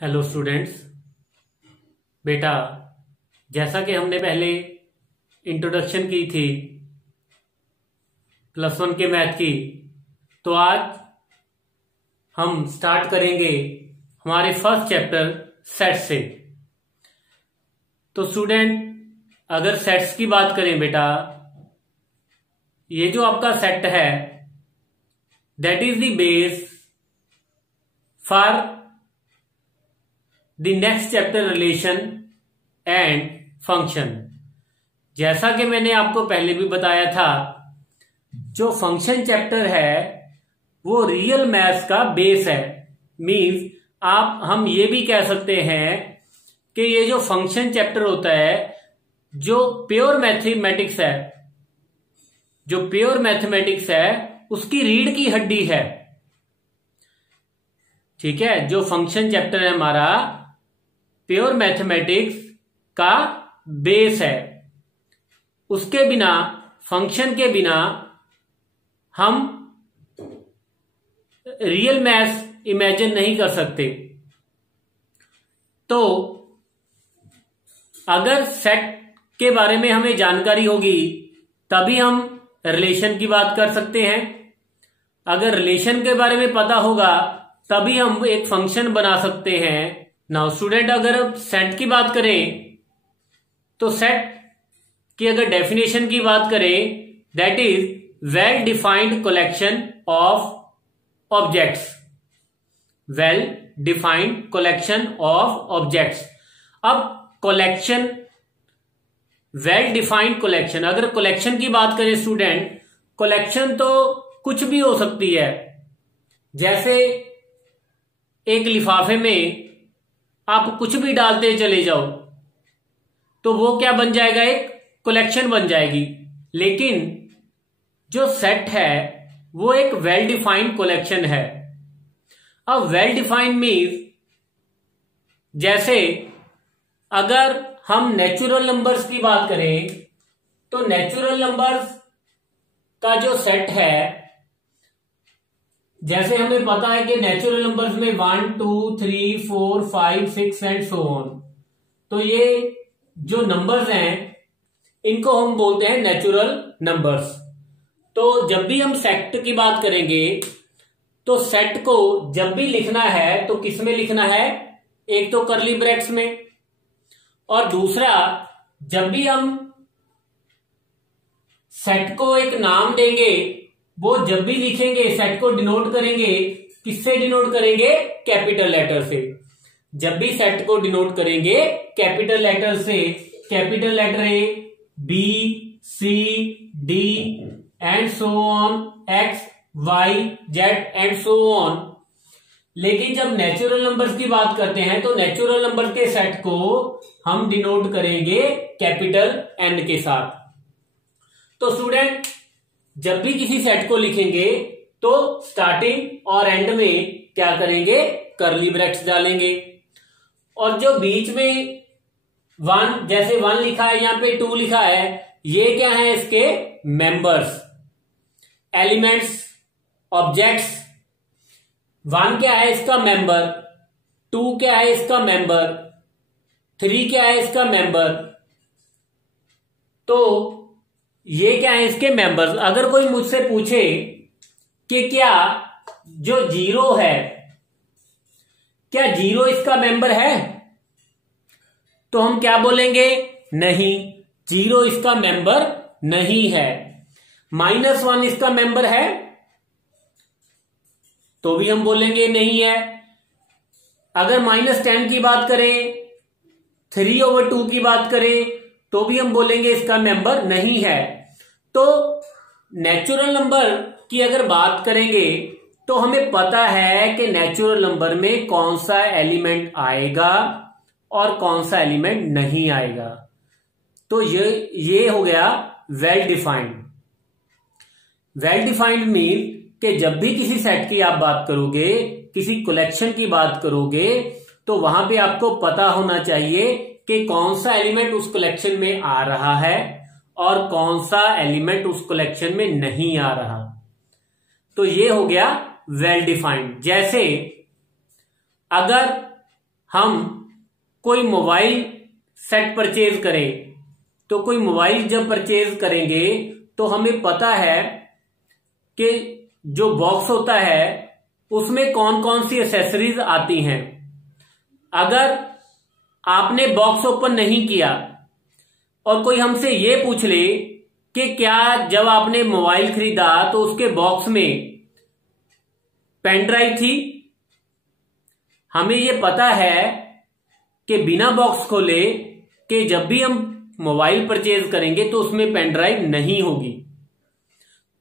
Hello students. बेटा, जैसा कि हमने पहले इंट्रोडक्शन की थी +1 के मैथ की, तो आज हम स्टार्ट करेंगे हमारे फर्स्ट चैप्टर सेट से। तो स्टूडेंट, अगर सेट्स की बात करें बेटा, ये जो आपका सेट है that is the base for the next chapter relation and function. जैसा कि मैंने आपको पहले भी बताया था, जो फंक्शन चैप्टर है वो रियल मैथ्स का बेस है। मींस हम ये भी कह सकते हैं कि ये जो फंक्शन चैप्टर होता है, जो प्योर मैथमेटिक्स है, उसकी रीढ़ की हड्डी है। ठीक है, जो फंक्शन चैप्टर है हमारा प्योर मैथमेटिक्स का बेस है। उसके बिना, फंक्शन के बिना हम रियल मैथ्स इमेजिन नहीं कर सकते। तो अगर सेट के बारे में हमें जानकारी होगी तभी हम रिलेशन की बात कर सकते हैं। अगर रिलेशन के बारे में पता होगा तभी हम एक फंक्शन बना सकते हैं। नाउ स्टूडेंट, अगर सेट की बात करें तो सेट की अगर डेफिनेशन की बात करें, that is well defined collection of objects. Well defined collection of objects. अब कलेक्शन, वेल डिफाइंड कलेक्शन, अगर कलेक्शन की बात करें स्टूडेंट, कलेक्शन तो कुछ भी हो सकती है। जैसे एक लिफाफे में आप कुछ भी डालते चले जाओ तो वो क्या बन जाएगा, एक कलेक्शन बन जाएगी। लेकिन जो सेट है वो एक वेल डिफाइंड कलेक्शन है। अब वेल डिफाइंड मीन्स, जैसे अगर हम नेचुरल नंबर्स की बात करें तो नेचुरल नंबर्स का जो सेट है, जैसे हमें पता है कि नेचुरल नंबर्स में 1 2 3 4 5 6 एंड सो ऑन। तो ये जो नंबर्स हैं इनको हम बोलते हैं नेचुरल नंबर्स। तो जब भी हम सेट की बात करेंगे तो सेट को जब भी लिखना है तो किस में लिखना है, एक तो कर्ली ब्रैकेट्स में, और दूसरा जब भी हम सेट को एक नाम देंगे, वो जब भी लिखेंगे सेट को डिनोट करेंगे, किससे डिनोट करेंगे, कैपिटल लेटर से। जब भी सेट को डिनोट करेंगे कैपिटल लेटर से, capital letter A, B, C, D and so on, X, Y, Z and so on. लेकिन जब नेचुरल नंबर्स की बात करते हैं तो नेचुरल नंबर के सेट को हम डिनोट करेंगे कैपिटल एन के साथ। तो स्टूडेंट, जब भी किसी सेट को लिखेंगे तो स्टार्टिंग और एंड में क्या करेंगे, कर्ली ब्रैकेट्स डालेंगे। और जो बीच में 1, जैसे 1 लिखा है, यहां पे 2 लिखा है, ये क्या है, इसके मेंबर्स, एलिमेंट्स, ऑब्जेक्ट्स। 1 क्या है, इसका मेंबर, 2 क्या है, इसका मेंबर, 3 क्या है, इसका मेंबर। तो ये क्या है, इसके मेंबर्स। अगर कोई मुझसे पूछे कि क्या जो 0 है, क्या 0 इसका मेंबर है, तो हम क्या बोलेंगे, नहीं, 0 इसका मेंबर नहीं है। -1 इसका मेंबर है, तो भी हम बोलेंगे नहीं है। अगर -10 की बात करें, 3/2 की बात करें, तो भी हम बोलेंगे इसका मेंबर नहीं है। तो नेचुरल नंबर की अगर बात करेंगे तो हमें पता है कि नेचुरल नंबर में कौन सा एलिमेंट आएगा और कौन सा एलिमेंट नहीं आएगा। तो ये हो गया well defined. Well defined mean कि जब भी किसी सेट की आप बात करोगे, किसी कलेक्शन की बात करोगे, तो वहां पे आपको पता होना चाहिए कि कौन सा एलिमेंट उस कलेक्शन में आ रहा है और कौन सा एलिमेंट उस कलेक्शन में नहीं आ रहा। तो ये हो गया वेल डिफाइंड। जैसे अगर हम कोई मोबाइल सेट परचेज करें, तो कोई मोबाइल जब परचेज करेंगे तो हमें पता है कि जो बॉक्स होता है उसमें कौन कौन सी एसेसरीज आती हैं। अगर आपने बॉक्स ओपन नहीं किया और कोई हमसे ये पूछ ले कि क्या जब आपने मोबाइल खरीदा तो उसके बॉक्स में पेन ड्राइव थी, हमें ये पता है कि बिना बॉक्स खोले कि जब भी हम मोबाइल परचेज करेंगे तो उसमें पेन ड्राइव नहीं होगी।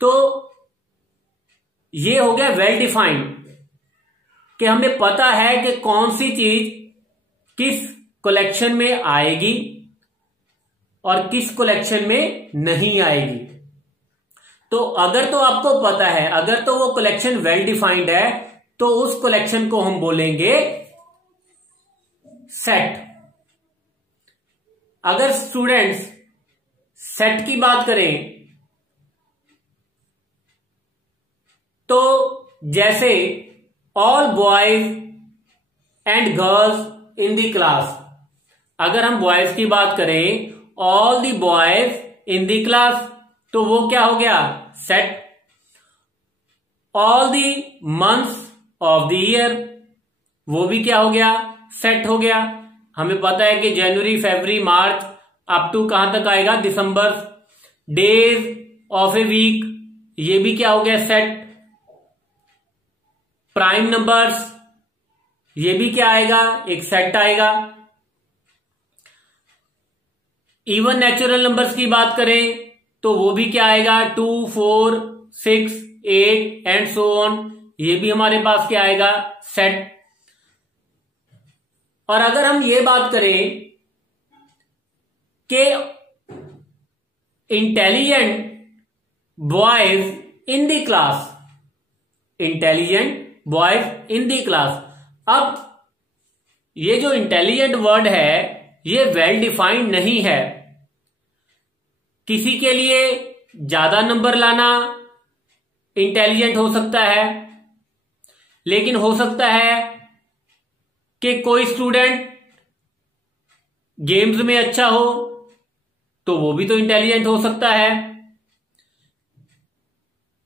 तो ये हो गया वेल डिफाइंड कि हमें पता है कि कौन सी चीज किस कलेक्शन में आएगी और किस कलेक्शन में नहीं आएगी। तो अगर तो आपको पता है, अगर तो वो कलेक्शन वेल डिफाइंड है, तो उस कलेक्शन को हम बोलेंगे सेट। अगर स्टूडेंट्स सेट की बात करें तो जैसे all boys and girls in the class, अगर हम बॉयज की बात करें all the boys in the class, तो वो क्या हो गया set. All the months of the year, वो भी क्या हो गया सेट हो गया। हमें पता है कि जनवरी फरवरी मार्च अप टू कहां तक आएगा दिसंबर। डेज ऑफ ए वीक, ये भी क्या हो गया सेट। प्राइम नंबर्स, ये भी क्या आएगा एक सेट आएगा। इवन नेचुरल नंबर्स की बात करें तो वो भी क्या आएगा 2, 4, 6, 8 एंड सो ऑन, ये भी हमारे पास क्या आएगा सेट। और अगर हम ये बात करें कि intelligent boys in the class, intelligent boys in the class, अब ये जो इंटेलिजेंट वर्ड है ये वेल डिफाइंड नहीं है। किसी के लिए ज्यादा नंबर लाना इंटेलिजेंट हो सकता है, लेकिन हो सकता है कि कोई स्टूडेंट गेम्स में अच्छा हो तो वो भी तो इंटेलिजेंट हो सकता है।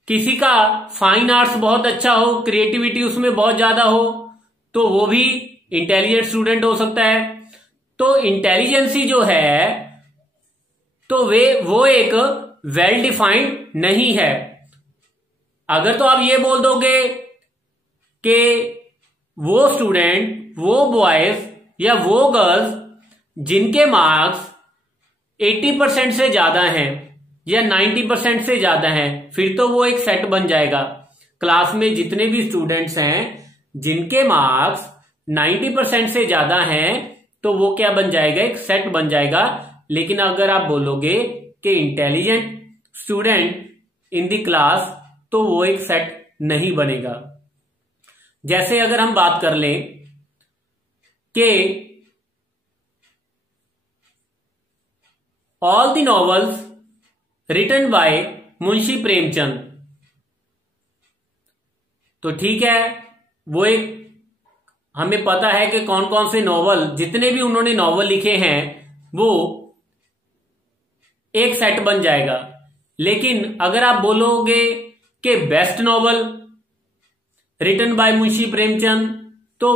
किसी का फाइन आर्ट्स बहुत अच्छा हो, क्रिएटिविटी उसमें बहुत ज्यादा हो, तो वो भी इंटेलिजेंट स्टूडेंट हो सकता है। तो इंटेलिजेंसी जो है तो वो एक वेल डिफाइंड नहीं है। अगर तो आप ये बोल दोगे कि वो स्टूडेंट, वो बॉयज या वो गर्ल्स जिनके मार्क्स 80% से ज्यादा हैं या 90% से ज्यादा हैं, फिर तो वो एक सेट बन जाएगा। क्लास में जितने भी स्टूडेंट्स हैं जिनके मार्क्स 90% से ज्यादा हैं तो वो क्या बन जाएगा एक सेट बन जाएगा। लेकिन अगर आप बोलोगे कि intelligent student in the class, तो वो एक सेट नहीं बनेगा। जैसे अगर हम बात कर लें कि all the novels written by Munshi Premchand, तो ठीक है, वो एक हमें पता है कि कौन कौन से नॉवल, जितने भी उन्होंने नॉवल लिखे हैं वो एक सेट बन जाएगा। लेकिन अगर आप बोलोगे कि best novel written by Munshi Premchand, तो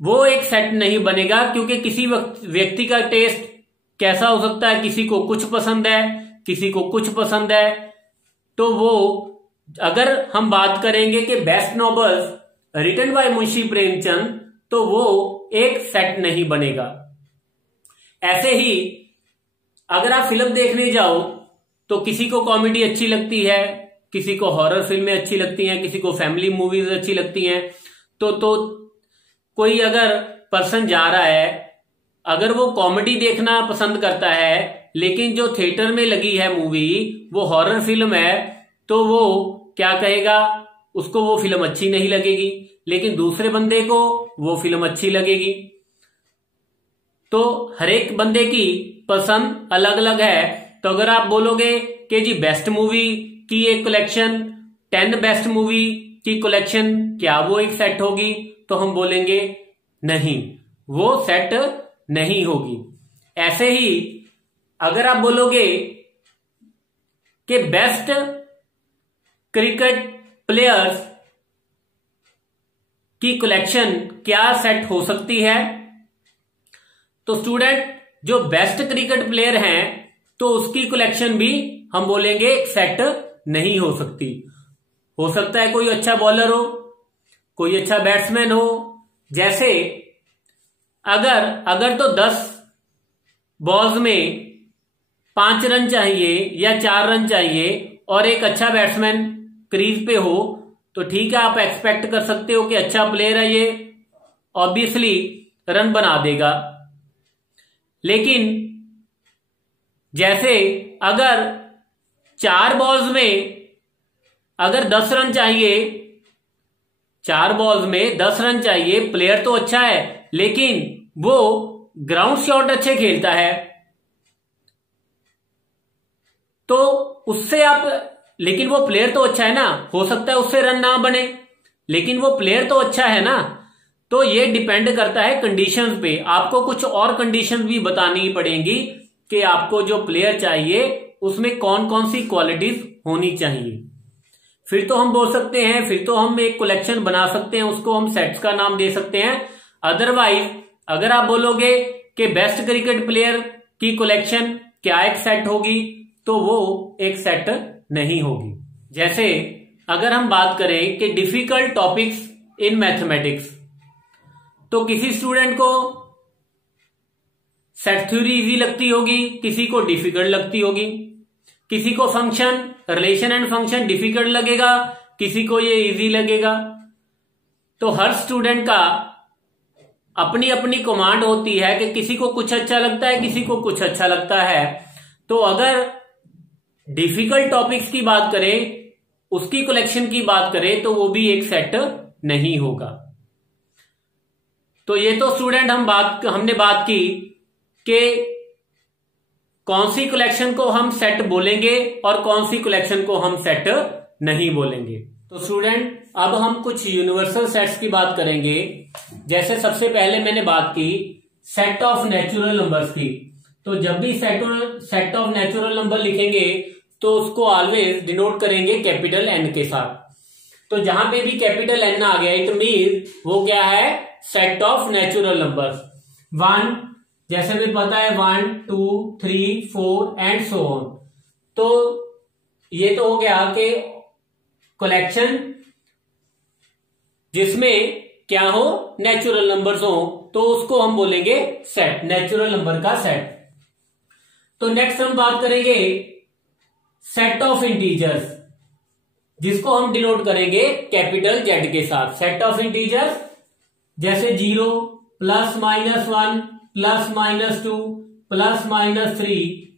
वो एक सेट नहीं बनेगा, क्योंकि किसी व्यक्ति का टेस्ट कैसा हो सकता है, किसी को कुछ पसंद है, किसी को कुछ पसंद है। तो वो अगर हम बात करेंगे कि best novels written by Munshi Premchand, तो वो एक सेट नहीं बनेगा। ऐसे ही अगर आप फिल्म देखने जाओ तो किसी को कॉमेडी अच्छी लगती है, किसी को हॉरर फिल्में अच्छी लगती हैं, किसी को फैमिली मूवीज अच्छी लगती हैं। तो कोई अगर पर्सन जा रहा है, अगर वो कॉमेडी देखना पसंद करता है, लेकिन जो थिएटर में लगी है मूवी वो हॉरर फिल्म है, तो वो क्या कहेगा, उसको वो फिल्म अच्छी नहीं लगेगी, लेकिन दूसरे बंदे को वो फिल्म अच्छी लगेगी। तो हर एक बंदे की पसंद अलग अलग है। तो अगर आप बोलोगे कि जी बेस्ट मूवी की एक कलेक्शन, 10 बेस्ट मूवी की कलेक्शन क्या वो एक सेट होगी? तो हम बोलेंगे नहीं, वो सेट नहीं होगी। ऐसे ही अगर आप बोलोगे कि बेस्ट क्रिकेट प्लेयर्स की कलेक्शन क्या सेट हो सकती है, तो स्टूडेंट जो बेस्ट क्रिकेट प्लेयर हैं तो उसकी कलेक्शन भी हम बोलेंगे सेट नहीं हो सकती। हो सकता है कोई अच्छा बॉलर हो, कोई अच्छा बैट्समैन हो। जैसे अगर तो 10 बॉल्स में 5 रन चाहिए या 4 रन चाहिए और एक अच्छा बैट्समैन क्रीज पे हो, तो ठीक है, आप एक्सपेक्ट कर सकते हो कि अच्छा प्लेयर है ये, ऑब्वियसली रन बना देगा। लेकिन जैसे अगर 4 बॉल्स में अगर 10 रन चाहिए, 4 बॉल्स में 10 रन चाहिए, प्लेयर तो अच्छा है लेकिन वो ग्राउंड शॉट अच्छे खेलता है, तो उससे आप, लेकिन वो प्लेयर तो अच्छा है ना, हो सकता है उससे रन ना बने, लेकिन वो प्लेयर तो अच्छा है ना। तो ये डिपेंड करता है कंडीशंस पे। आपको कुछ और कंडीशंस भी बतानी पड़ेंगी कि आपको जो प्लेयर चाहिए उसमें कौन कौन सी क्वालिटीज होनी चाहिए। फिर तो हम बोल सकते हैं, फिर तो हम एक कलेक्शन बना सकते हैं, उसको हम सेट्स का नाम दे सकते हैं। अदरवाइज अगर आप बोलोगे कि बेस्ट क्रिकेट प्लेयर की कलेक्शन क्या एक सेट होगी, तो वो एक सेट नहीं होगी। जैसे अगर हम बात करें कि डिफिकल्ट टॉपिक्स इन मैथमेटिक्स, तो किसी स्टूडेंट को सेट थ्योरी इजी लगती होगी, किसी को डिफिकल्ट लगती होगी। किसी को function, relation and function difficult लगेगा, किसी को ये इजी लगेगा। तो हर स्टूडेंट का अपनी अपनी कमांड होती है कि किसी को कुछ अच्छा लगता है, किसी को कुछ अच्छा लगता है। तो अगर डिफिकल्ट टॉपिक्स की बात करें, उसकी कलेक्शन की बात करें, तो वो भी एक सेट नहीं होगा। तो ये तो स्टूडेंट हमने बात की कि कौन सी कलेक्शन को हम सेट बोलेंगे और कौन सी कलेक्शन को हम सेट नहीं बोलेंगे। तो स्टूडेंट अब हम कुछ यूनिवर्सल सेट्स की बात करेंगे। जैसे सबसे पहले मैंने बात की सेट ऑफ नेचुरल नंबर्स की। तो जब भी सेट ऑफ नेचुरल नंबर लिखेंगे तो उसको ऑलवेज डिनोट करेंगे कैपिटल एन के साथ। तो जहां पे भी कैपिटल एन आ गया इट मीन वो क्या है, सेट ऑफ नेचुरल नंबर्स। 1 जैसे भी पता है 1 2 3 4 एंड सो ऑन। तो ये तो हो गया कि कलेक्शन जिसमें क्या हो, नेचुरल नंबर्स हो, तो उसको हम बोलेंगे सेट, नेचुरल नंबर का सेट। तो नेक्स्ट हम बात करेंगे सेट ऑफ इंटीजर्स, जिसको हम डिनोट करेंगे कैपिटल जेड के साथ। सेट ऑफ इंटीजर्स जैसे 0 plus minus 1 plus minus 2 plus minus 3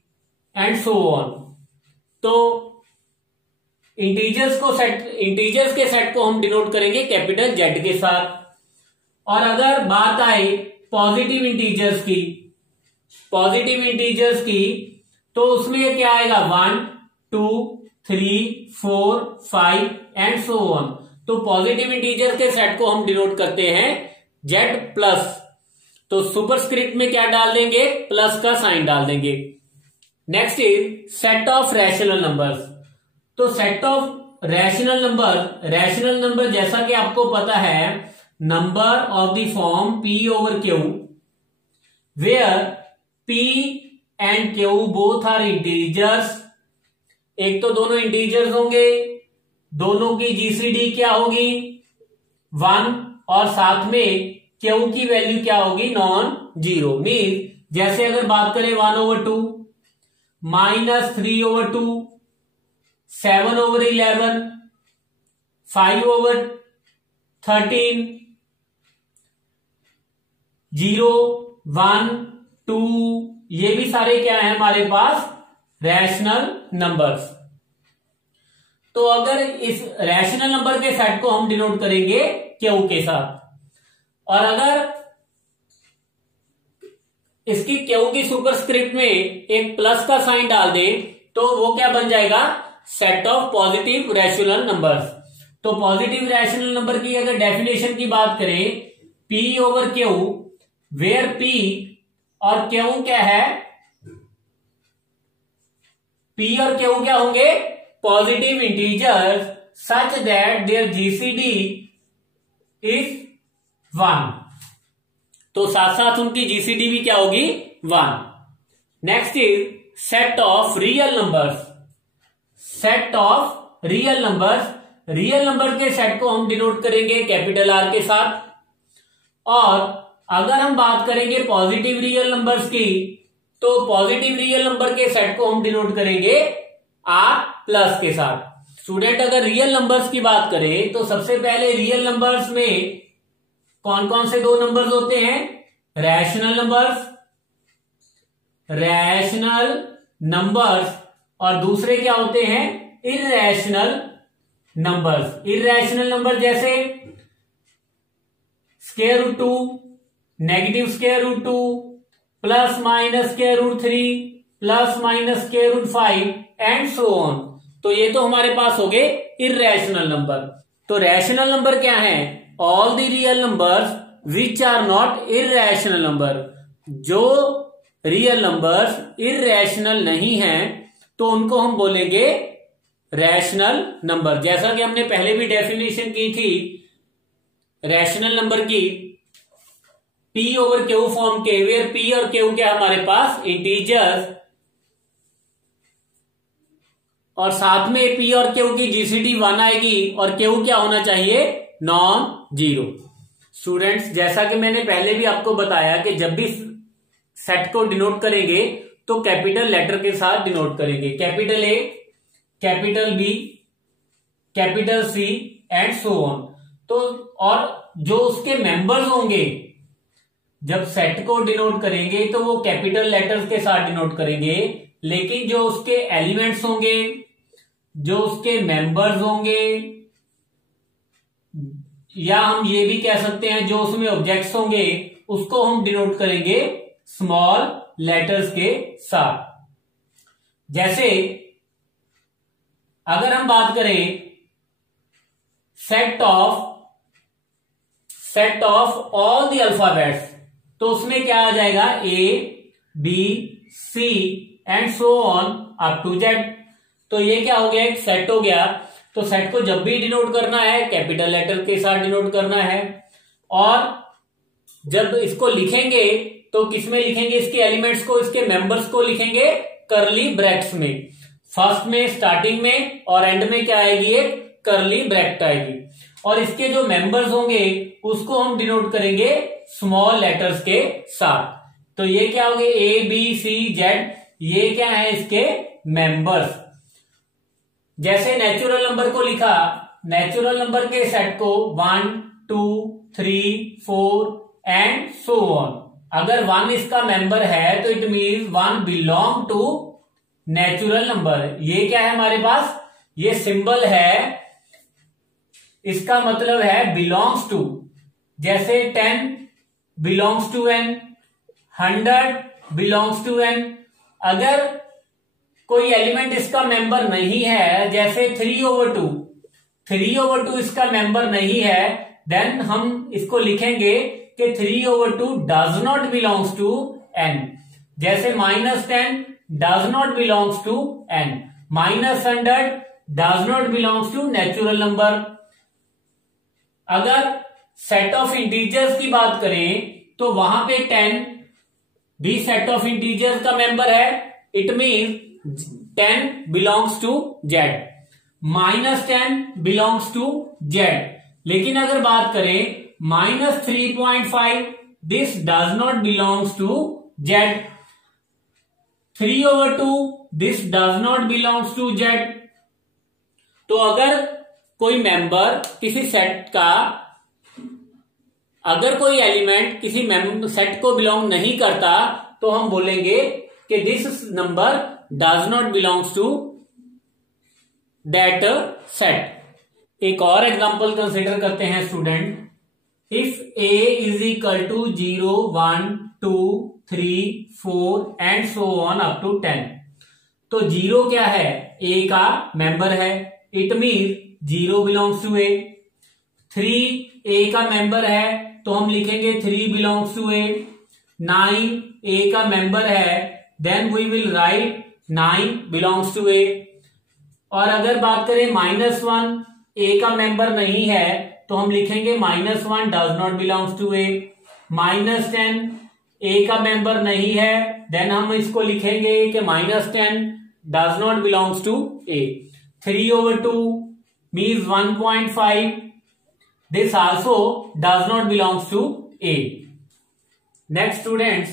and so on. तो इंटीजर्स के सेट को हम डिनोट करेंगे कैपिटल जेड के साथ। और अगर बात आए पॉजिटिव इंटीजर्स की, तो उसमें क्या आएगा 1 2 3 4 5 एंड सो ऑन। तो पॉजिटिव इंटीजर के सेट को हम डिनोट करते हैं जेड प्लस। तो सुपरस्क्रिप्ट में क्या डाल देंगे, प्लस का साइन डाल देंगे। Next is set of rational numbers. तो सेट ऑफ रैशनल नंबर जैसा कि आपको पता है, number of the form p over q where p and q both are integers. एक तो दोनों इंटीजर्स होंगे, दोनों की जीसीडी क्या होगी 1, और साथ में क्यू की वैल्यू क्या होगी नॉन जीरो। मीन जैसे अगर बात करें 1/2 -3/2 7/11 5/13 0 1 2, ये भी सारे क्या है हमारे पास रैशनल नंबर्स। तो अगर इस रैशनल नंबर के सेट को हम डिनोट करेंगे क्यू के साथ, और अगर इसकी क्यू की सुपरस्क्रिप्ट में एक प्लस का साइन डाल दे तो वो क्या बन जाएगा, set of positive rational numbers. तो पॉजिटिव रैशनल नंबर की अगर डेफिनेशन की बात करें, P over Q, where P और Q क्या है, P और Q क्या होंगे, positive integers such that their GCD is 1। तो साथ साथ उनकी जीसीडी भी क्या होगी, 1। Next is set of real numbers. Set of real numbers, real number के सेट को हम डिनोट करेंगे कैपिटल आर के साथ। और अगर हम बात करेंगे पॉजिटिव रियल नंबर्स की, तो पॉजिटिव रियल नंबर के सेट को हम डिनोट करेंगे आर प्लस के साथ। स्टूडेंट अगर रियल नंबर्स की बात करें तो सबसे पहले रियल नंबर्स में कौन कौन से 2 नंबर्स होते हैं, रैशनल नंबर्स, रैशनल नंबर्स, और दूसरे क्या होते हैं, इर्रेशनल नंबर्स। इर्रेशनल नंबर जैसे square root 2, negative square root 2, plus minus square root 3, plus minus square root 5 and so on. तो ये तो हमारे पास हो गए इर्रेशनल नंबर। तो रैशनल नंबर क्या है, all the real numbers which are not irrational number. जो रियल नंबर्स इर्रेशनल नहीं हैं तो उनको हम बोलेंगे रैशनल नंबर। जैसा कि हमने पहले भी डेफिनेशन की थी रैशनल नंबर की, P ओवर Q फॉर्म के, वेयर P और Q क्या हमारे पास इंटीजर्स, और साथ में P और Q की जीसीडी 1 आएगी और Q क्या होना चाहिए, नॉन जीरो। स्टूडेंट्स जैसा कि मैंने पहले भी आपको बताया कि जब भी सेट को डिनोट करेंगे तो कैपिटल लेटर के साथ डिनोट करेंगे, capital A, capital B, capital C and so on. तो और जो उसके मेंबर्स होंगे जब सेट को डिनोट करेंगे तो वो कैपिटल लेटर्स के साथ डिनोट करेंगे, लेकिन जो उसके एलिमेंट्स होंगे, जो उसके मेंबर्स होंगे, या हम ये भी कह सकते हैं जो उसमें ऑब्जेक्ट्स होंगे, उसको हम डिनोट करेंगे स्मॉल लेटर्स के साथ। जैसे अगर हम बात करें set of all the alphabets, तो उसमें क्या आ जाएगा, A, B, C and so on up to Z। तो ये क्या हो गया, एक सेट हो गया। तो सेट को जब भी डिनोट करना है कैपिटल लेटर के साथ डिनोट करना है, और जब इसको लिखेंगे तो किसमें लिखेंगे, इसके एलिमेंट्स को, इसके मेंबर्स को लिखेंगे करली ब्रैकेट्स में। फर्स्ट में, स्टार्टिंग में और एंड में क्या आएगी, एक करली ब्रैकेट आएगी। और इसके जो मेंबर्स होंगे उसको हम डिनोट करेंगे स्मॉल लेटर्स के साथ। तो ये क्या हो गए, A, B, C, Z, ये क्या है इसके मेंबर्स। जैसे नेचुरल नंबर को लिखा, नेचुरल नंबर के सेट को 1, 2, 3, 4 एंड सो ऑन। अगर 1 इसका मेंबर है तो it means 1 belong to natural number. ये क्या है हमारे पास, ये सिंबल है, इसका मतलब है बिलोंग्स टू। जैसे 10 belongs to n, 100 belongs to n। अगर कोई एलिमेंट इसका मेंबर नहीं है, जैसे 3/2, 3/2 इसका मेंबर नहीं है, देन हम इसको लिखेंगे कि 3/2 does not belongs to n। जैसे -10 does not belongs to n, -100 does not belongs to natural number. अगर सेट ऑफ इंटीजर्स की बात करें तो वहां पे 10 भी सेट ऑफ इंटीजर्स का मेंबर है, it means 10 belongs to Z, -10 belongs to Z। लेकिन अगर बात करें -3.5, this does not belongs to Z, 3/2 this does not belongs to Z। तो अगर कोई मेंबर किसी सेट का, अगर कोई एलिमेंट किसी सेट को बिलोंग नहीं करता तो हम बोलेंगे कि this number does not belongs to that set. एक और एग्जांपल कंसीडर करते हैं student. If A is equal to 0, 1, 2, 3, 4 and so on up to 10। तो 0 क्या है, A का मेंबर है, it means 0 belongs to A. 3 A का मेंबर है तो हम लिखेंगे 3 बिलोंग्स टू ए। 9 ए का मेंबर है, then we will write 9 belongs to A. और अगर बात करें -1 ए का मेंबर नहीं है तो हम लिखेंगे -1 डज नॉट बिलोंग्स टू ए। -10 ए का मेंबर नहीं है, देन हम इसको लिखेंगे कि -10 does not belongs to A. 3/2 means 1.5, this also does not belongs to A. Next students,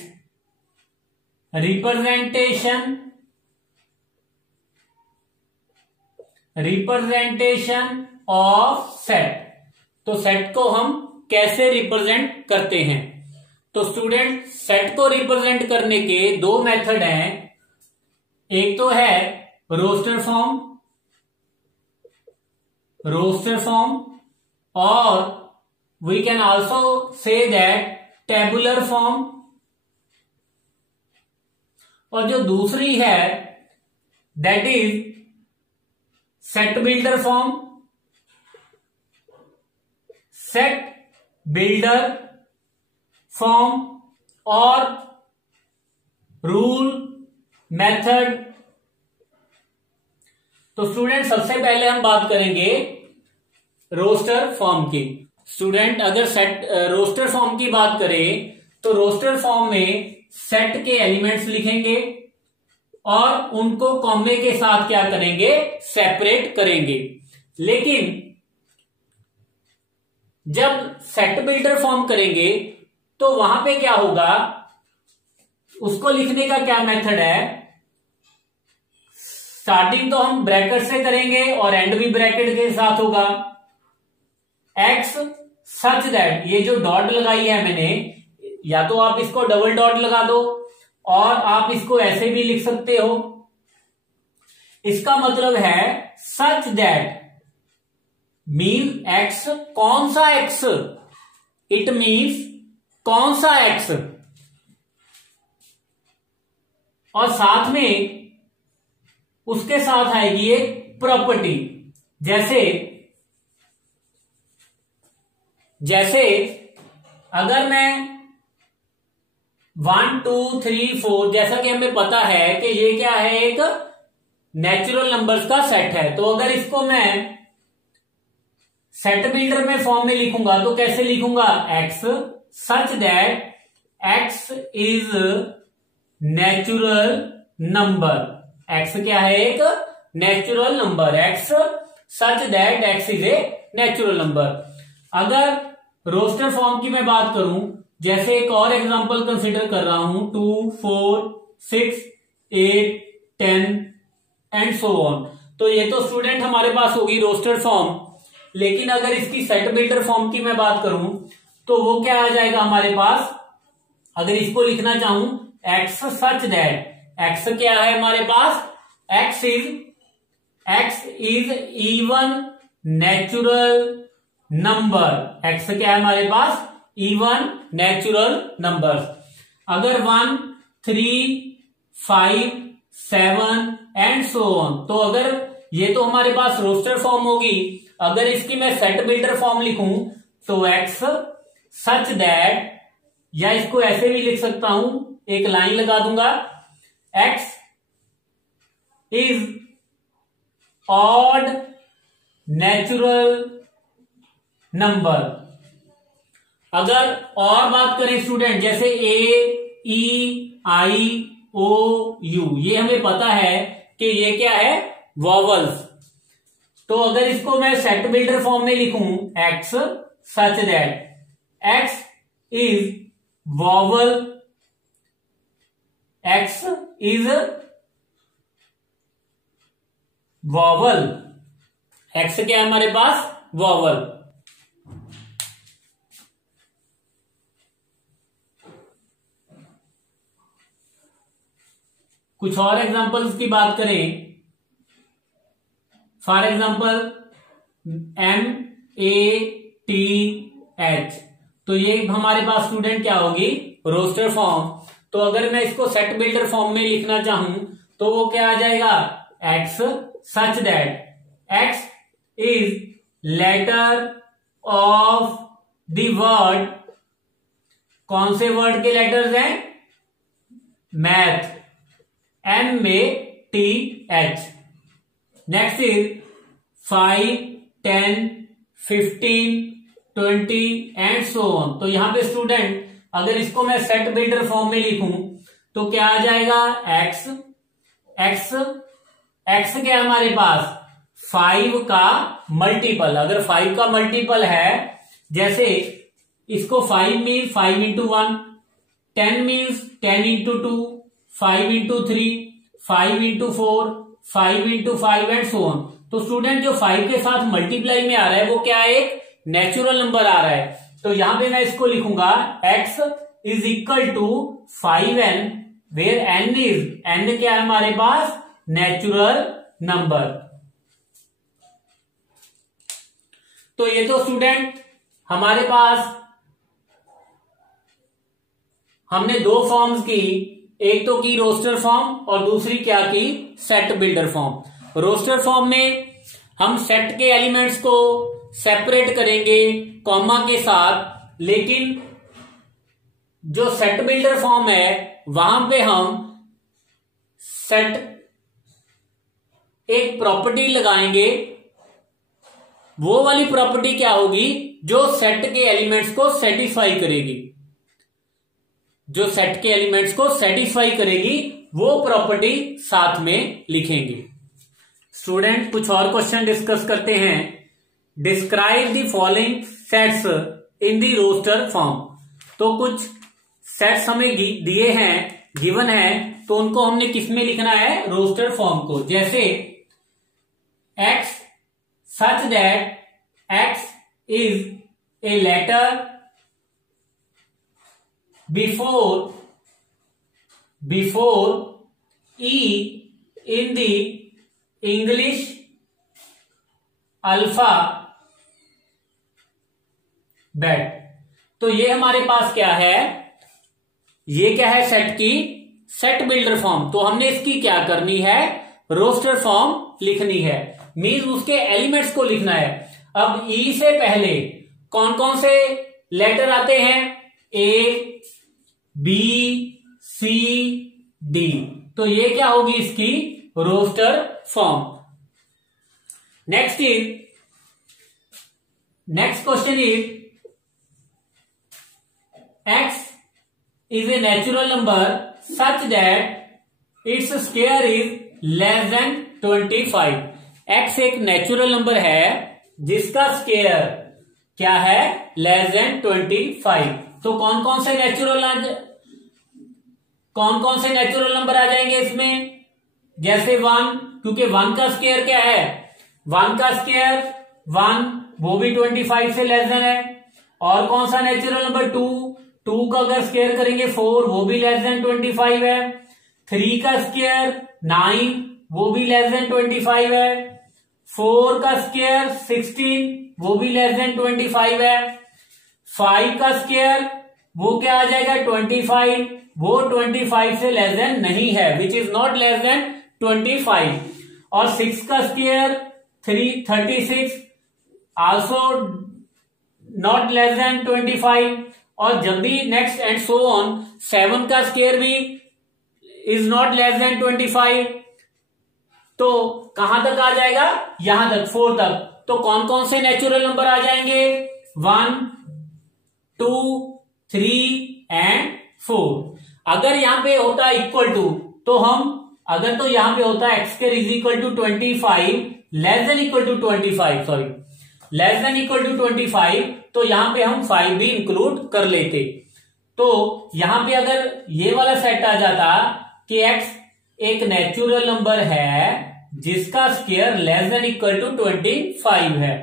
representation of set. तो सेट को हम कैसे रिप्रेजेंट करते हैं? तो स्टूडेंट, सेट को रिप्रेजेंट करने के दो मेथड हैं। एक तो है रोस्टर फॉर्म और we can also say that tabular form. और जो दूसरी है that is set builder form और रूल मेथड। तो स्टूडेंट, सबसे पहले हम बात करेंगे रोस्टर फॉर्म की। स्टूडेंट, अगर रोस्टर फॉर्म की बात करें तो रोस्टर फॉर्म में सेट के एलिमेंट्स लिखेंगे और उनको कॉमे के साथ क्या करेंगे? सेपरेट करेंगे। लेकिन जब सेट बिल्डर फॉर्म करेंगे तो वहां पे क्या होगा? उसको लिखने का क्या मेथड है? स्टार्टिंग तो हम ब्रैकेट से करेंगे और एंड भी ब्रैकेट के साथ होगा। एक्स सच दैट, ये जो डॉट लगाई है मैंने, या तो आप इसको डबल डॉट लगा दो और आप इसको ऐसे भी लिख सकते हो। इसका मतलब है सच दैट मीन एक्स, कौन सा एक्स? इट मीन्स कौन सा एक्स। और साथ में उसके साथ आएगी एक प्रॉपर्टी, जैसे अगर मैं 1 2 3 4, जैसा कि हमें पता है कि ये क्या है? एक नेचुरल नंबर्स का सेट है। तो अगर इसको मैं सेट बिल्डर में फॉर्म में लिखूंगा तो कैसे लिखूंगा? X such that X is natural number. X क्या है? एक natural number. X such that X is a natural number. अगर रोस्टर फॉर्म की मैं बात करूं, जैसे एक और एग्जांपल कंसीडर कर रहा हूं, 2 4 6 8 10 एंड सो ऑन। तो ये तो स्टूडेंट हमारे पास होगी रोस्टर फॉर्म। लेकिन अगर इसकी सेट बिल्डर फॉर्म की मैं बात करूं तो वो क्या आ जाएगा हमारे पास? अगर इसको लिखना चाहूं, एक्स सच दैट, एक्स क्या है हमारे पास? X is even natural number. X क्या है हमारे पास? Even natural numbers. अगर 1 3 5 7 एंड सो ऑन, तो अगर ये तो हमारे पास रोस्टर फॉर्म होगी। अगर इसकी मैं सेट बिल्डर फॉर्म लिखूं तो एक्स सच दैट, या इसको ऐसे भी लिख सकता हूं, एक लाइन लगा दूंगा, x is odd natural number. अगर और बात करें स्टूडेंट, जैसे ए ई आई ओ यू, ये हमें पता है कि ये क्या है? वॉवल्स। तो अगर इसको मैं सेट बिल्डर फॉर्म में लिखूं, x such that X is vowel, x is vowel. X क्या है हमारे पास? वॉवल। कुछ और एग्जांपल्स की बात करें, फॉर एग्जांपल MATH, तो ये हमारे पास स्टूडेंट क्या होगी? Roster form. तो अगर मैं इसको सेट बिल्डर फॉर्म में लिखना चाहूं तो वो क्या आ जाएगा? X such that X is letter of the word, कौन से वर्ड के लेटर्स हैं? Math, MATH। Next is 5, 10, 15, 20 and so on. तो यहां पे स्टूडेंट अगर इसको मैं सेट बिल्डर फॉर्म में लिखूं तो क्या आ जाएगा? x क्या है हमारे पास? 5 का मल्टीपल। अगर 5 का मल्टीपल है, जैसे इसको 5 means 5 into 1, 10 means 10 into 2, 5 into 3, 5 into 4, 5 into 5 and so on. तो स्टूडेंट जो 5 के साथ मल्टीप्लाई में आ रहा है वो क्या है? एक नेचुरल नंबर आ रहा है। तो यहां पे मैं इसको लिखूंगा x is equal to 5n, where n क्या है हमारे पास? Natural number. तो ये तो स्टूडेंट हमारे पास हमने दो फॉर्म्स की, एक तो की रोस्टर फॉर्म और दूसरी क्या की? Set builder form. Roster form में हम सेट के एलिमेंट्स को सेपरेट करेंगे कॉमा के साथ, लेकिन जो सेट बिल्डर फॉर्म है वहां पे हम सेट एक प्रॉपर्टी लगाएंगे। वो वाली प्रॉपर्टी क्या होगी? जो सेट के एलिमेंट्स को सेटिस्फाई करेगी, जो सेट के एलिमेंट्स को सेटिस्फाई करेगी वो प्रॉपर्टी साथ में लिखेंगे। स्टूडेंट कुछ और क्वेश्चन डिस्कस करते हैं। Describe the following sets in the roster form. तो कुछ सेट्स हमें दिए हैं, गिवन है, तो उनको हमने किस में लिखना है? रोस्टर फॉर्म को। जैसे x such that x is a letter before E in the English alphabet। तो ये हमारे पास क्या है? ये क्या है? सेट की सेट बिल्डर फॉर्म। तो हमने इसकी क्या करनी है? रोस्टर फॉर्म लिखनी है, मीन्स उसके एलिमेंट्स को लिखना है। अब ई से पहले कौन कौन से लेटर आते हैं? A, B, C, D. तो ये क्या होगी? इसकी roster form. Next question is x is a natural number such that its square is less than 25। x एक नेचुरल नंबर है जिसका स्क्वायर क्या है? Less than 25। तो कौन कौन से नेचुरल नंबर आ जाएंगे इसमें? जैसे 1, क्योंकि 1 का स्क्वायर क्या है? 1 का स्क्वायर 1, वो भी 25 से लेस देन है। और कौन सा नेचुरल नंबर? 2 का अगर स्क्वायर करेंगे 4, वो भी लेस देन 25 है। 3 का स्क्वायर 9, वो भी लेस देन 25 है। 4 का स्क्वायर 16, वो भी लेस देन 25 है। 5 का स्क्वायर वो क्या आ जाएगा? 25, वो 25 से लेस देन नहीं है, which is not less than 25। और 6 का square 36, also not less than 25। और जब भी नेक्स्ट एंड सो ऑन 7 का स्क्वायर भी इज नॉट लेस देन 25। तो कहां तक आ जाएगा? यहां तक, 4 तक। तो कौन कौन से नेचुरल नंबर आ जाएंगे? 1, 2, 3 एंड 4। अगर यहां पे होता है इक्वल टू, तो हम अगर तो यहां पे होता है X square is equal to 25 less than equal to 25, sorry less than equal to 25, तो यहां पे हम 5 भी इंक्लूड कर लेते। तो यहां पे अगर ये वाला सेट आ जाता कि x एक नेचुरल नंबर है जिसका square less than equal to 25 है,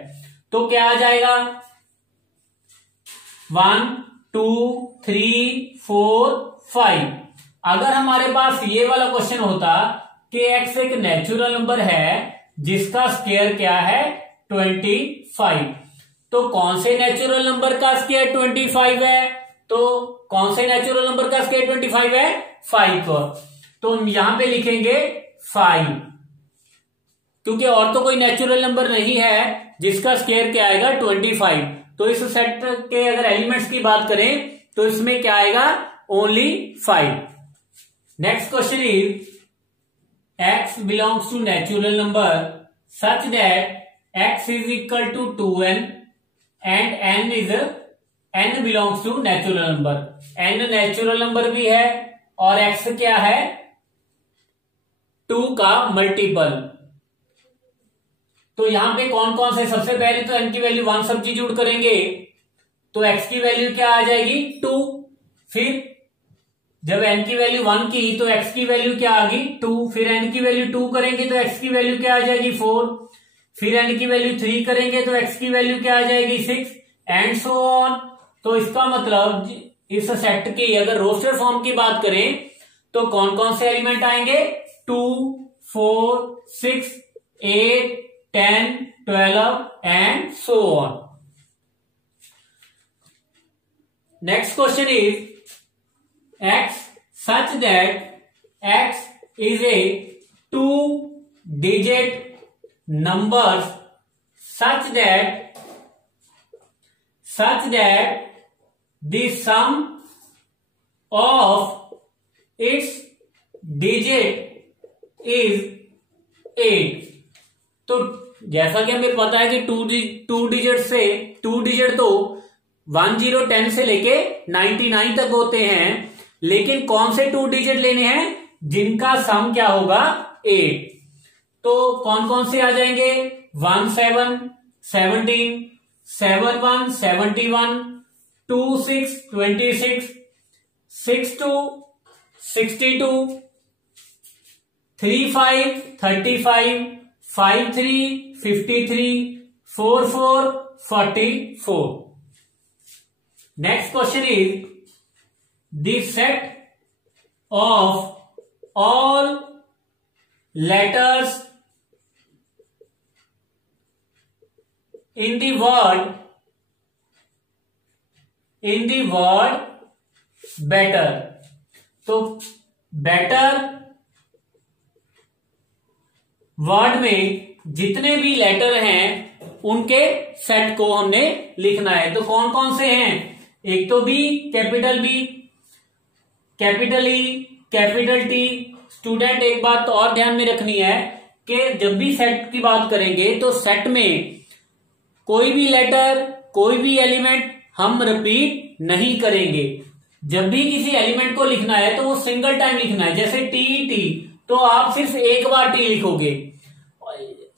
तो क्या आ जाएगा? 1, 2, 3, 4, 5। अगर हमारे पास ये वाला क्वेश्चन होता कि x एक नेचुरल नंबर है जिसका स्क्वायर क्या है? 25। तो कौन से नेचुरल नंबर का स्क्वायर 25 है? तो कौन से नेचुरल नंबर का स्क्वायर 25 है? 5 का। तो हम यहां पे लिखेंगे 5। क्योंकि और तो कोई नेचुरल नंबर नहीं है जिसका स्क्वायर क्या आएगा 25। तो इस सेट के अगर एलिमेंट्स की बात करें तो इसमें क्या आएगा only 5। Next question is x belongs to natural number such that x is equal to 2n and n belongs to natural number. n natural number भी है और x क्या है 2 का मल्टीपल। तो यहां पे कौन कौन से, सबसे पहले तो n की वैल्यू 1 सब्स्टिट्यूट करेंगे तो x की वैल्यू क्या आ जाएगी 2। फिर जब n की वैल्यू 1 की तो x की वैल्यू क्या आ गई 2। फिर n की वैल्यू 2 करेंगे तो x की वैल्यू क्या आ जाएगी 4। फिर n की वैल्यू 3 करेंगे तो x की वैल्यू क्या आ जाएगी 6 एंड सो ऑन। तो इसका मतलब इस सेट की अगर रोस्टर फॉर्म की बात करें तो कौन कौन से एलिमेंट आएंगे 2, 4, 6, 8, 10, 12 and so on. Next question is x such that x is a 2-digit numbers such that the sum of its digit is 8। तो जैसा कि हमें पता है कि टू डिजिट तो 10, 10 से लेके 99 तक होते हैं, लेकिन कौन से 2 डिजिट लेने हैं जिनका सम क्या होगा 8। तो कौन कौन से आ जाएंगे 17, 17, 71, 71, 26, 26, 62, 62, 35, 35, 53, 53, 44, 44। Next question is the set of all letters in the word better। तो better वर्ड में जितने भी लेटर हैं उनके सेट को हमने लिखना है। तो कौन कौन से हैं, एक तो B, capital B, capital E, capital T. Student एक बात तो और ध्यान में रखनी है कि जब भी सेट की बात करेंगे तो सेट में कोई भी लेटर, कोई भी एलिमेंट हम रिपीट नहीं करेंगे। जब भी किसी एलिमेंट को लिखना है तो वो सिंगल टाइम लिखना है। जैसे टी तो आप सिर्फ एक बार टी लिखोगे।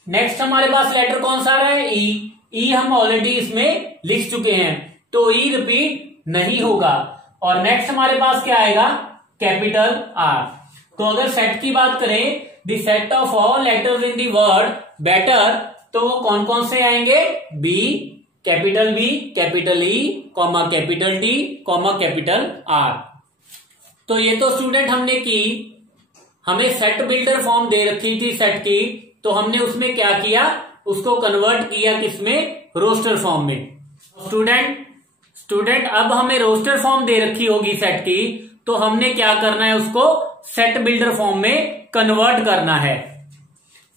नेक्स्ट हमारे पास लेटर कौन सा आ रहा है ई हम ऑलरेडी इसमें लिख चुके हैं तो ई रिपीट नहीं होगा। और नेक्स्ट हमारे पास क्या आएगा कैपिटल आर। तो अगर सेट की बात करें the set of all letters in the word better तो वो कौन कौन से आएंगे B, capital E, comma capital T, comma capital R. तो ये तो स्टूडेंट हमने की, हमें सेट बिल्डर फॉर्म दे रखी थी सेट की, तो हमने उसमें क्या किया उसको कन्वर्ट किया किसमें रोस्टर फॉर्म में। स्टूडेंट अब हमें रोस्टर फॉर्म दे रखी होगी सेट की तो हमने क्या करना है उसको सेट बिल्डर फॉर्म में कन्वर्ट करना है।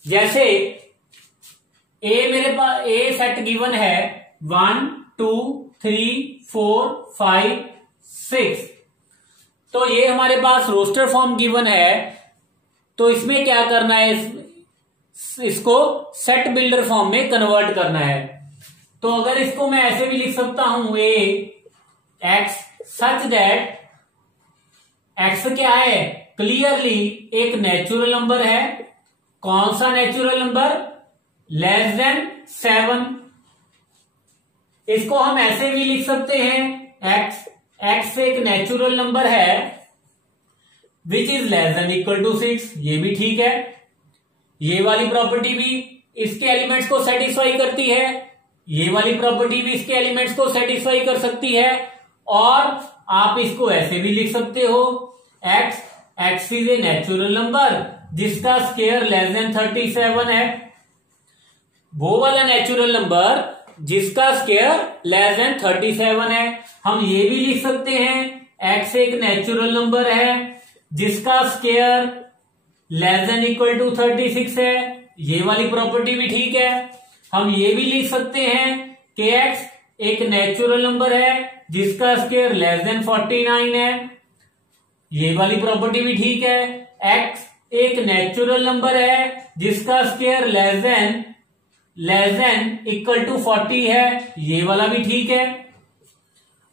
जैसे ए मेरे पास ए सेट गिवन है 1, 2, 3, 4, 5, 6। तो ये हमारे पास रोस्टर फॉर्म गिवन है तो इसमें क्या करना है इसको सेट बिल्डर फॉर्म में कन्वर्ट करना है। तो अगर इसको मैं ऐसे भी लिख सकता हूं ए एक्स सच दैट एक्स क्या है क्लियरली एक नेचुरल नंबर है। कौन सा नेचुरल नंबर लेस देन 7। इसको हम ऐसे भी लिख सकते हैं एक्स एक नेचुरल नंबर है which is less than equal to 6। ये भी ठीक है, ये वाली प्रॉपर्टी भी इसके एलिमेंट्स को सेटिस्फाई करती है, ये वाली प्रॉपर्टी भी इसके एलिमेंट्स को सेटिस्फाई कर सकती है। और आप इसको ऐसे भी लिख सकते हो x is a natural number जिसका स्क्वायर लेस देन 37 है। वो वाला नेचुरल नंबर जिसका स्क्वायर लेस देन 37 है। हम ये भी लिख सकते हैं एक्स एक नेचुरल नंबर है जिसका square less than equal to 36 है। ये वाली प्रॉपर्टी भी ठीक है। हम ये भी लिख सकते हैं कि x एक नेचुरल नंबर है जिसका स्क्वायर लेस देन 49 है, ये वाली प्रॉपर्टी भी ठीक है। x एक नेचुरल नंबर है जिसका square less than equal to 40 है, ये वाला भी ठीक है।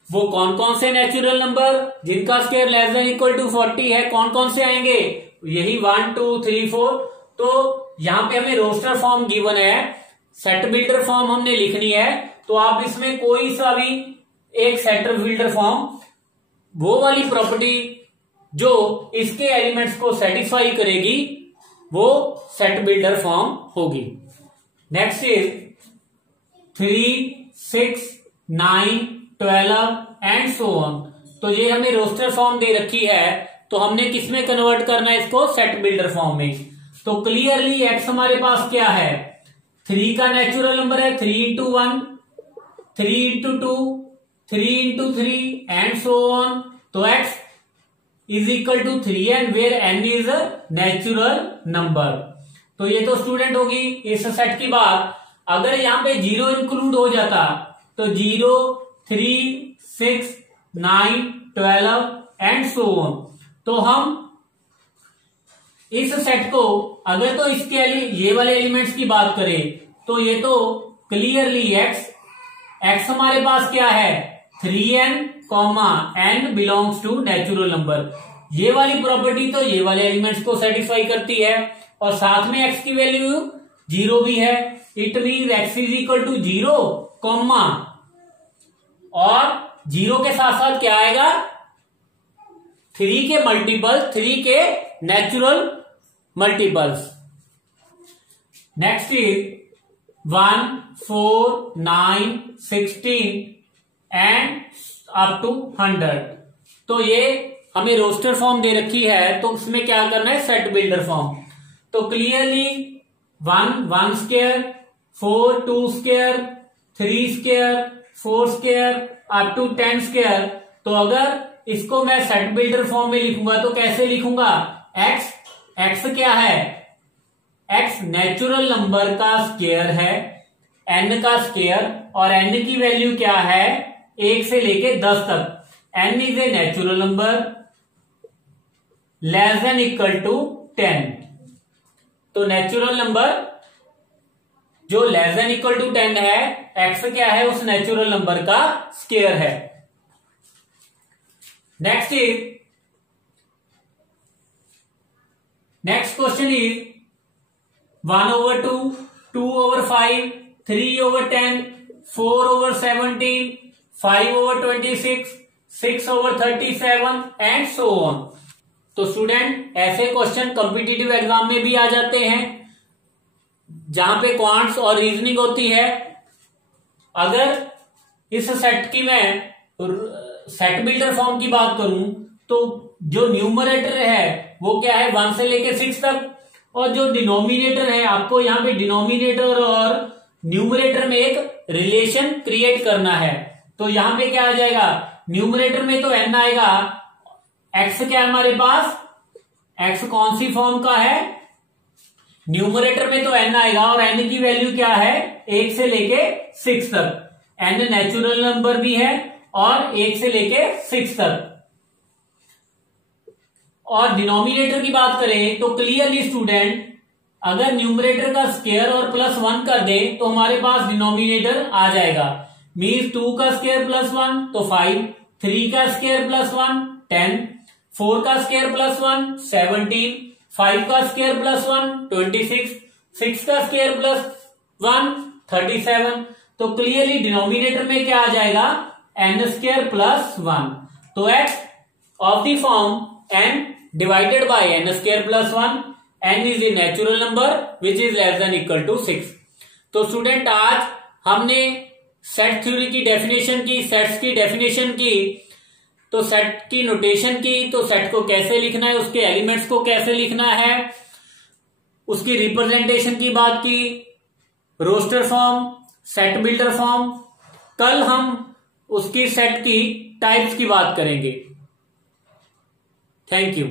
वो कौन कौन से नेचुरल नंबर जिनका square less than equal to 40 है, कौन कौन से आएंगे? यही 1 2 3 4। तो यहां पे हमें रोस्टर फॉर्म गिवन है, सेट बिल्डर फॉर्म हमने लिखनी है, तो आप इसमें कोई सा भी एक सेट बिल्डर फॉर्म, वो वाली प्रॉपर्टी जो इसके एलिमेंट्स को सेटिस्फाई करेगी वो सेट बिल्डर फॉर्म होगी। Next is 3 6 9 12 and so on. तो ये हमें रोस्टर फॉर्म दे रखी है, तो हमने किसमें कन्वर्ट करना है इसको? सेट बिल्डर फॉर्म में। तो क्लियरली एक्स हमारे पास क्या है? 3 का नेचुरल नंबर है, 3 into 1, 3 into 2, 3 into 3 and so on. तो x is equal to 3n where n is a natural number. तो ये तो स्टूडेंट होगी इस सेट की बात। अगर यहां पे 0 इंक्लूड हो जाता तो 0 3 6 9 12 एंड सो ऑन। तो हम इस सेट को अगर तो इसके ये वाले एलिमेंट्स की बात करें तो ये तो क्लियरली x हमारे पास क्या है? 3n, n belongs to natural number. ये वाली प्रॉपर्टी तो ये वाले एलिमेंट्स को सेटिस्फाई करती है, और साथ में x की वैल्यू 0 भी है। It mean x is equal to 0, और 0 के साथ साथ क्या आएगा? 3 के मल्टीपल, 3 के natural multiples. Next is 1 4 9 16 and up to 100। तो ये हमें रोस्टर फॉर्म दे रखी है, तो उसमें क्या करना है? Set builder form. तो clearly 1 1 square, 4 2 square, 3 square, 4 square up to 10 square. तो अगर इसको मैं सेट बिल्डर फॉर्म में लिखूंगा तो कैसे लिखूंगा? x क्या है? x नेचुरल नंबर का स्क्वायर है, n का स्क्वायर, और n की वैल्यू क्या है? 1 से लेके 10 तक। n is a natural number less than equal to 10। तो नेचुरल नंबर जो लेस देन इक्वल टू 10 है, x क्या है? उस नेचुरल नंबर का स्क्वायर है। Next question is 1/2, 2/5, 3/10, 4/17, 5/26, 6/37 and so on. तो स्टूडेंट ऐसे क्वेश्चन कॉम्पिटिटिव एग्जाम में भी आ जाते हैं जहां पे क्वांट्स और रीजनिंग होती है। अगर इस सेट की मैं सेट बिल्डर फॉर्म की बात करूं तो जो न्यूमरेटर है वो क्या है? 1 से लेके 6 तक, और जो डिनोमिनेटर है, आपको यहां पे डिनोमिनेटर और न्यूमरेटर में एक रिलेशन क्रिएट करना है। तो यहां पे क्या आ जाएगा? न्यूमरेटर में तो n आएगा, x क्या है हमारे पास? x कौन सी फॉर्म का है? न्यूमरेटर में तो n आएगा, और n की वैल्यू क्या है? 1 से लेके 6 तक। n नेचुरल नंबर भी है और 1 से लेके 6 तक। और डिनोमिनेटर की बात करें तो क्लियरली स्टूडेंट, अगर न्यूमरेटर का स्क्वायर और +1 कर दें तो हमारे पास डिनोमिनेटर आ जाएगा। मीन्स 2 का स्क्वायर +1 तो 5, 3 का स्क्वायर +1 10, 4 का स्क्वायर +1 17, 5 का स्क्वायर +1 26, 6 का स्क्वायर +1 37। तो क्लियरली डिनोमिनेटर में क्या आ जाएगा? n² +1। तो x of the form n divided by n² +1, n is a natural number which is less than equal to 6। तो स्टूडेंट आज हमने सेट थ्योरी की डेफिनेशन की, सेट्स की डेफिनेशन की, तो सेट की नोटेशन की, तो सेट को कैसे लिखना है, उसके एलिमेंट्स को कैसे लिखना है, उसकी रिप्रेजेंटेशन की बात की, roster form, set builder form. कल हम उसकी सेट की टाइप्स की बात करेंगे। Thank you.